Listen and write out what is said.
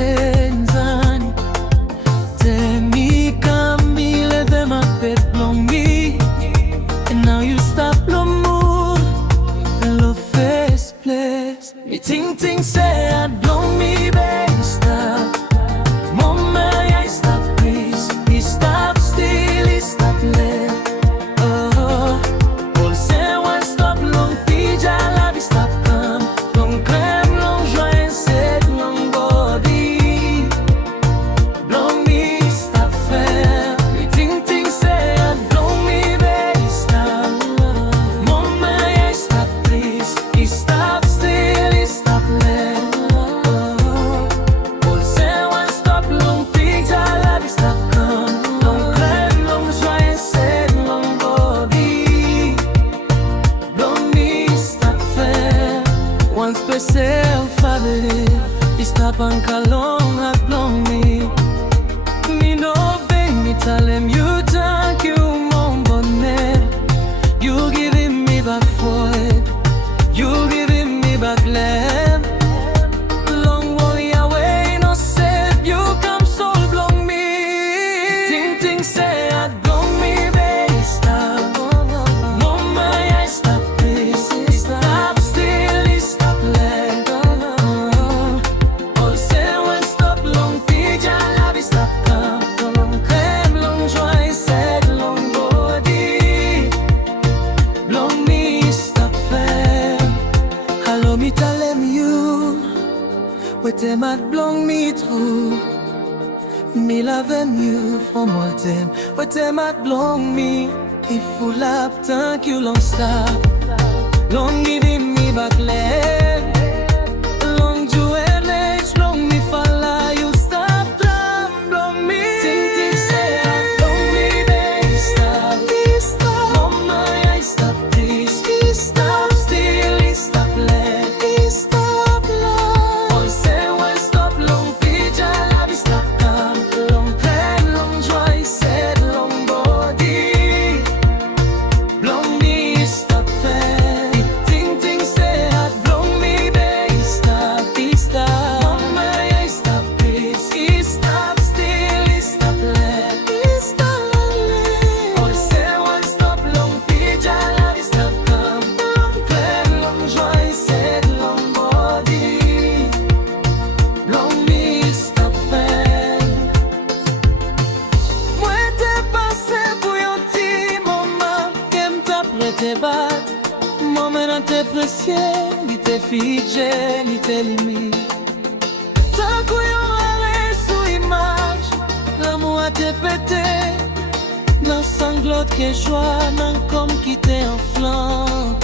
senzani. Temi kamile de ma pet long me. And now you stop l'amour in the first place. Me ting say I blow me, baby, stop. Mama, I stop, please. He stop still, he stop late. Oh, all say one stop long pija la vie stop come. Long crème, long joint, c'est long body. Blow me, stop fair. Me ting say I blow me, baby, stop. Mama, I stop, please. He stop still, he stop late. All say one stop long pija la vie stop come. Long crème, long joint, c'est long body. Blow me, stop fair. One special family. He stop and long at blow me. Me no beg me tell him you thank you, mon bonnet. You giving me back for it. You giving me back land. Long way away, no save. You come soul blow me. Ting say I blow me, baby, stop. Mama, I stop, please. Stop still, stop let. All say when stop long pija la vie stop come. Long crème, long joint, c'est long body. Blow me, stop fair. Hello, me tell them you. What them at blow me through. Me love them you from all them. What them at blow me. If full up, thank you, long stop. Long giving me back leg. Long jewelage, long me follow you stop, stop, blow me. Ting say I blow me, baby, stop. Mama, I stop, please. Stop still, stop let. Stop let. All say one stop long pija la vie stop come. Long crème, long joint, c'est long body. Blow me, stop fair. Ting say I blow me, baby, stop. Mama, I stop, please. Stop still, stop let. All say one stop long pija la vie stop come. Long crème, long joint, c'est long body. Blow me, stop fair. Moi te passé pour yon ti moment. Kem ta prete bat. Moment nan te presye. Li te fidje, li te limite. Tant kou yon arrêt sous image. L'amour a te pété. Nan sanglot ke joie, nan kom ki te en flan.